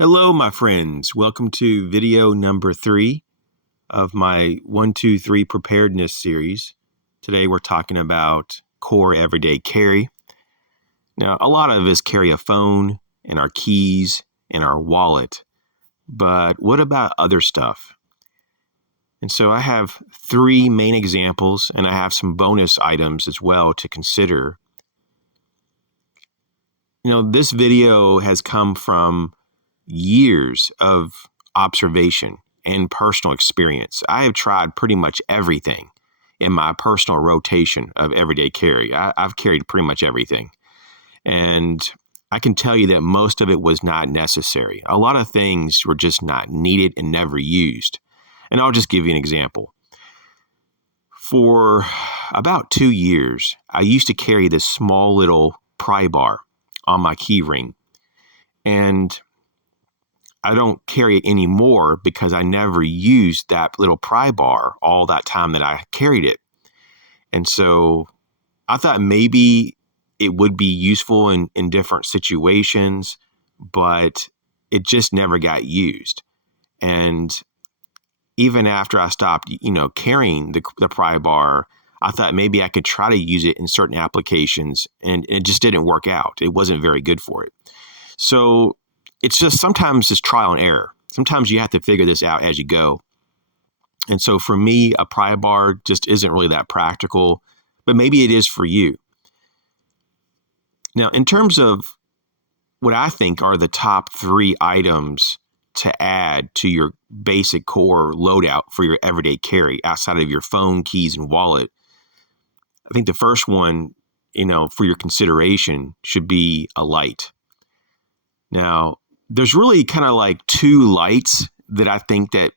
Hello, my friends. Welcome to video number 3 of my 1, 2, 3 Preparedness series. Today we're talking about core everyday carry. Now, a lot of us carry a phone and our keys and our wallet, but what about other stuff? And so I have 3 main examples, and I have some bonus items as well to consider. This video has come from years of observation and personal experience. I have tried pretty much everything in my personal rotation of everyday carry. I've carried pretty much everything. And I can tell you that most of it was not necessary. A lot of things were just not needed and never used. And I'll just give you an example. For about 2 years, I used to carry this small little pry bar on my key ring. And I don't carry it anymore because I never used that little pry bar all that time that I carried it. And so I thought maybe it would be useful in different situations, but it just never got used. And even after I stopped, carrying the pry bar, I thought maybe I could try to use it in certain applications, and it just didn't work out. It wasn't very good for it. So it's just sometimes it's trial and error. Sometimes you have to figure this out as you go. And so for me, a pry bar just isn't really that practical, but maybe it is for you. Now, in terms of what I think are the top 3 items to add to your basic core loadout for your everyday carry outside of your phone, keys, and wallet, I think the first one, for your consideration should be a light. Now, there's really kind of like 2 lights that I think that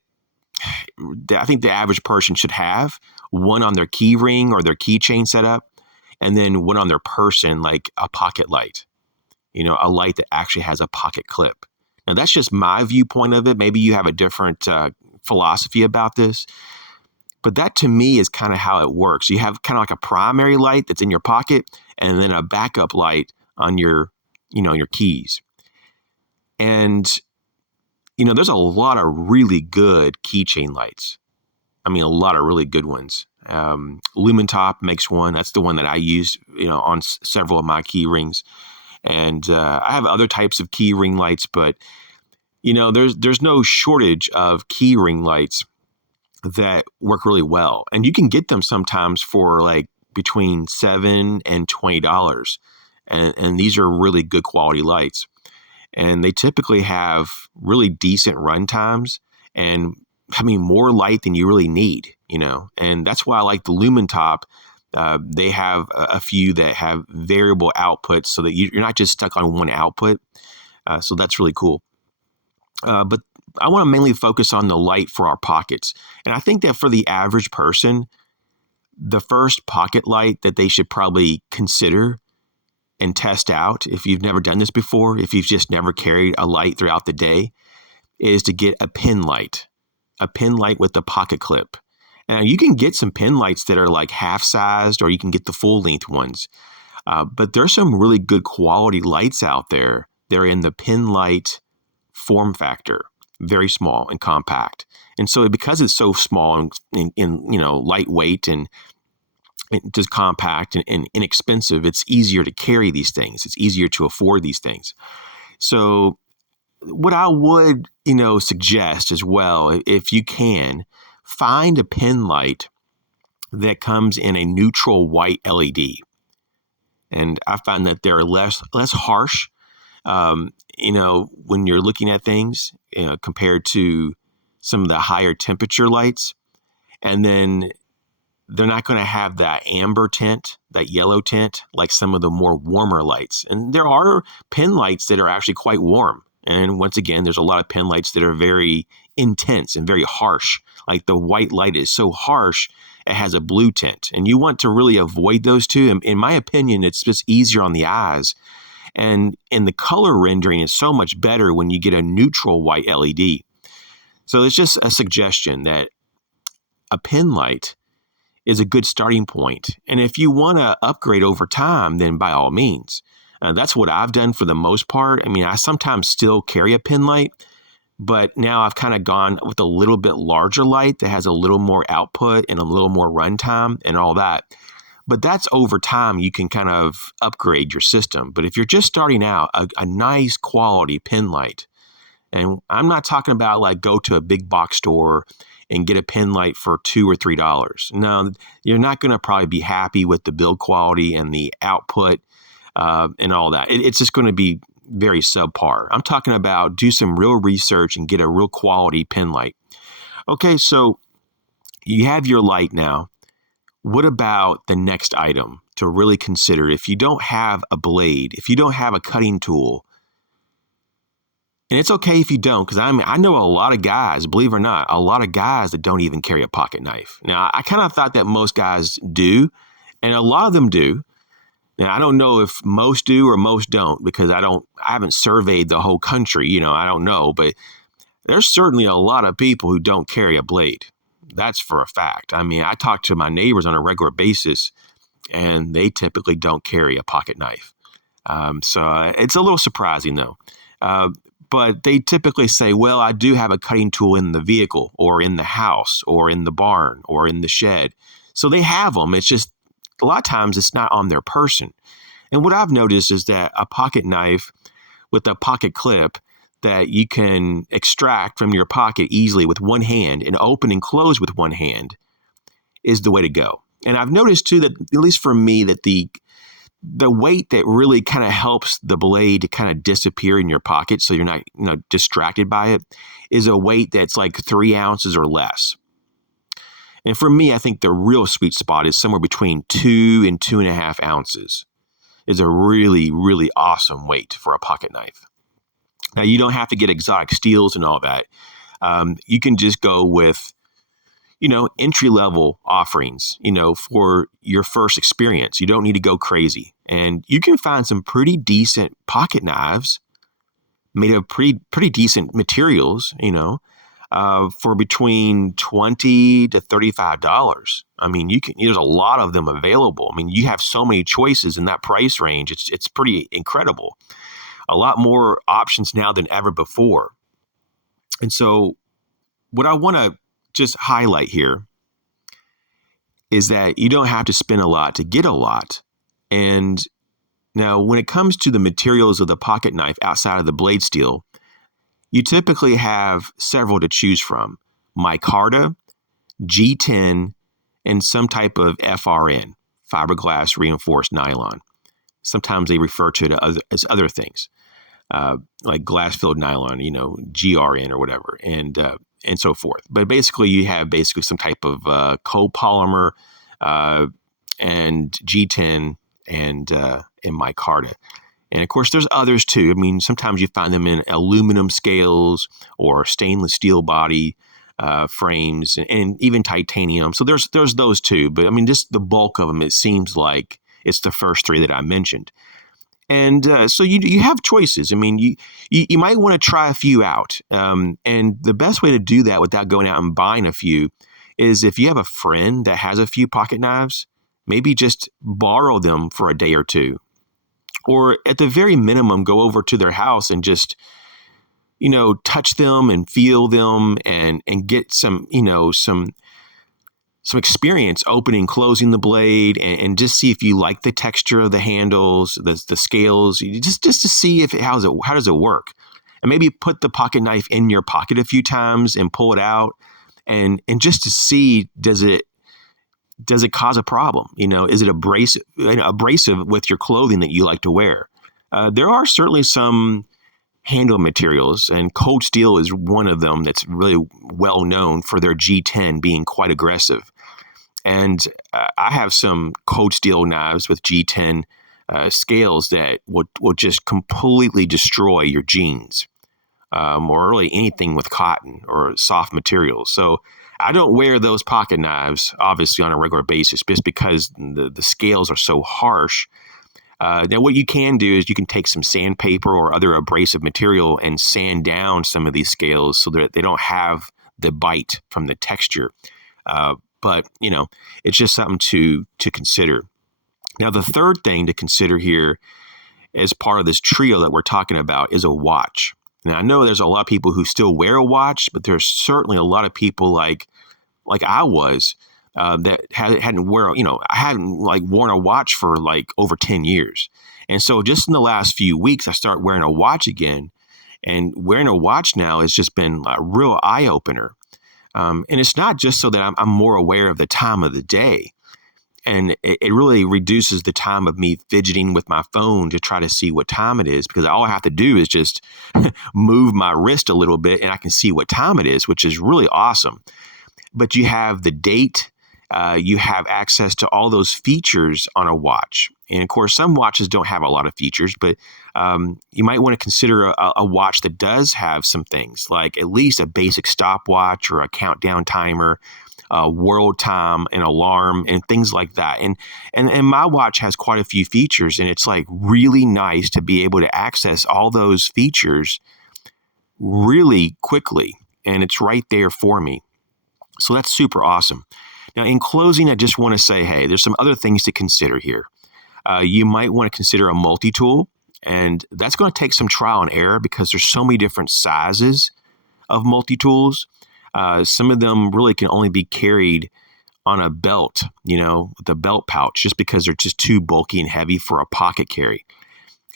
the average person should have. One on their key ring or their keychain setup, and then one on their person, like a pocket light. A light that actually has a pocket clip. Now, that's just my viewpoint of it. Maybe you have a different philosophy about this. But that to me is kind of how it works. You have kind of like a primary light that's in your pocket, and then a backup light on your keys. And, there's a lot of really good keychain lights. I mean, a lot of really good ones. Lumentop makes one. That's the one that I use, on several of my key rings. And I have other types of key ring lights, but, there's no shortage of key ring lights that work really well. And you can get them sometimes for like between $7 and $20. And these are really good quality lights. And they typically have really decent run times and more light than you really need, and that's why I like the Lumentop. They have a few that have variable outputs so that you're not just stuck on one output. So that's really cool. But I want to mainly focus on the light for our pockets. And I think that for the average person, the first pocket light that they should probably consider and test out, if you've never done this before, if you've just never carried a light throughout the day, is to get a pin light with a pocket clip. And you can get some pin lights that are like half-sized, or you can get the full-length ones. But there's some really good quality lights out there. They're in the pin light form factor, very small and compact. And so because it's so small and lightweight and just compact and inexpensive, it's easier to carry these things. It's easier to afford these things. So what I would, suggest as well, if you can, find a pin light that comes in a neutral white LED. And I find that they're less harsh, when you're looking at things, compared to some of the higher temperature lights. And then they're not going to have that amber tint, that yellow tint, like some of the more warmer lights. And there are pin lights that are actually quite warm. And once again, there's a lot of pin lights that are very intense and very harsh. Like the white light is so harsh, it has a blue tint. And you want to really avoid those two. In my opinion, it's just easier on the eyes. And the color rendering is so much better when you get a neutral white LED. So it's just a suggestion that a pin light is a good starting point. And if you want to upgrade over time, then by all means. That's what I've done for the most part. I mean, I sometimes still carry a pen light, but now I've kind of gone with a little bit larger light that has a little more output and a little more runtime and all that. But that's over time, you can kind of upgrade your system. But if you're just starting out, a nice quality pen light, and I'm not talking about like go to a big box store and get a pen light for $2 or $3. No, you're not going to probably be happy with the build quality and the output and all that. It's just going to be very subpar. I'm talking about do some real research and get a real quality pen light. Okay, so you have your light now. What about the next item to really consider? If you don't have a blade, if you don't have a cutting tool, and it's okay if you don't, because I know a lot of guys, believe it or not, a lot of guys that don't even carry a pocket knife. Now, I kind of thought that most guys do, and a lot of them do. Now, I don't know if most do or most don't, because I haven't surveyed the whole country, I don't know, but there's certainly a lot of people who don't carry a blade. That's for a fact. I mean, I talk to my neighbors on a regular basis, and they typically don't carry a pocket knife. So it's a little surprising, though. But they typically say, well, I do have a cutting tool in the vehicle or in the house or in the barn or in the shed. So they have them. It's just a lot of times it's not on their person. And what I've noticed is that a pocket knife with a pocket clip that you can extract from your pocket easily with one hand and open and close with one hand is the way to go. And I've noticed too that, at least for me, that the weight that really kind of helps the blade to kind of disappear in your pocket so you're not distracted by it is a weight that's like 3 ounces or less. And for me, I think the real sweet spot is somewhere between 2 and 2.5 ounces is a really, really awesome weight for a pocket knife. Now, you don't have to get exotic steels and all that. You can just go with entry-level offerings, for your first experience. You don't need to go crazy. And you can find some pretty decent pocket knives made of pretty decent materials, for between $20 to $35. I mean, there's a lot of them available. I mean, you have so many choices in that price range. It's pretty incredible. A lot more options now than ever before. And so what I want to just highlight here is that you don't have to spend a lot to get a lot. And now when it comes to the materials of the pocket knife outside of the blade steel, you typically have several to choose from: micarta, G10, and some type of FRN, fiberglass reinforced nylon. Sometimes they refer to it as other things, like glass filled nylon, GRN or whatever, and so forth. But basically, you have some type of copolymer and G10 and micarta. And of course, there's others too. I mean, sometimes you find them in aluminum scales or stainless steel body frames, and even titanium. So there's those too. But I mean, just the bulk of them, it seems like it's the first three that I mentioned. And so you have choices. I mean, you might want to try a few out. And the best way to do that without going out and buying a few is if you have a friend that has a few pocket knives, maybe just borrow them for a day or two. Or at the very minimum, go over to their house and just, touch them and feel them and get some experience opening, closing the blade, and just see if you like the texture of the handles, the scales, just to see how does it work. And maybe put the pocket knife in your pocket a few times and pull it out and just to see, does it cause a problem? Is it abrasive with your clothing that you like to wear? There are certainly some handle materials, and cold steel is one of them that's really well known for their G10 being quite aggressive. And I have some cold steel knives with G10 scales that will just completely destroy your jeans, or really anything with cotton or soft materials. So I don't wear those pocket knives, obviously, on a regular basis, just because the scales are so harsh. Now, what you can do is you can take some sandpaper or other abrasive material and sand down some of these scales so that they don't have the bite from the texture. But, it's just something to consider. Now, the third thing to consider here as part of this trio that we're talking about is a watch. Now, I know there's a lot of people who still wear a watch, but there's certainly a lot of people like I was that hadn't I hadn't like worn a watch for like over 10 years. And so just in the last few weeks, I started wearing a watch again. And wearing a watch now has just been a real eye opener. And it's not just so that I'm more aware of the time of the day. And it really reduces the time of me fidgeting with my phone to try to see what time it is, because all I have to do is just move my wrist a little bit and I can see what time it is, which is really awesome. But you have the date, you have access to all those features on a watch. And of course, some watches don't have a lot of features, but you might want to consider a watch that does have some things, like at least a basic stopwatch or a countdown timer, world time, an alarm, and things like that. And my watch has quite a few features, and it's like really nice to be able to access all those features really quickly. And it's right there for me. So that's super awesome. Now, in closing, I just want to say, hey, there's some other things to consider here. You might want to consider a multi-tool, and that's going to take some trial and error because there's so many different sizes of multi-tools. Some of them really can only be carried on a belt, the belt pouch, just because they're just too bulky and heavy for a pocket carry.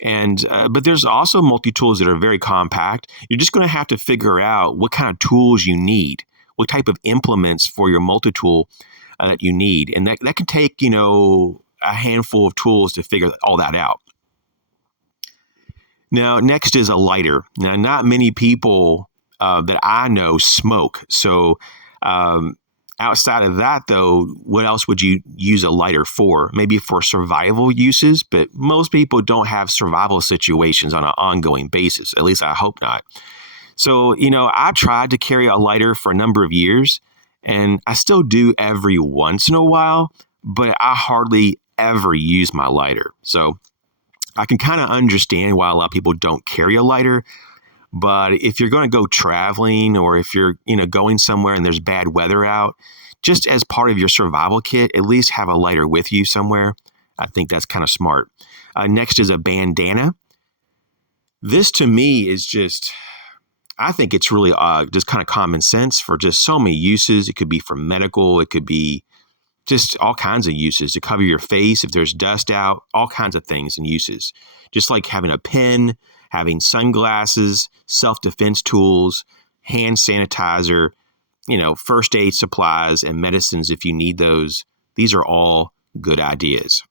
And but there's also multi-tools that are very compact. You're just going to have to figure out what kind of tools you need, what type of implements for your multi-tool that you need. And that can take, a handful of tools to figure all that out. Now, next is a lighter. Now, not many people that I know smoke. So outside of that, though, what else would you use a lighter for? Maybe for survival uses, but most people don't have survival situations on an ongoing basis. At least I hope not. So, I tried to carry a lighter for a number of years, and I still do every once in a while, but I hardly ever use my lighter. So I can kind of understand why a lot of people don't carry a lighter. But if you're going to go traveling, or if you're, going somewhere and there's bad weather out, just as part of your survival kit, at least have a lighter with you somewhere. I think that's kind of smart. Next is a bandana. This to me is I think it's really just kind of common sense for just so many uses. It could be for medical. It could be just all kinds of uses to cover your face if there's dust out, all kinds of things and uses. Just like having a pen, having sunglasses, self-defense tools, hand sanitizer, first aid supplies and medicines if you need those. These are all good ideas.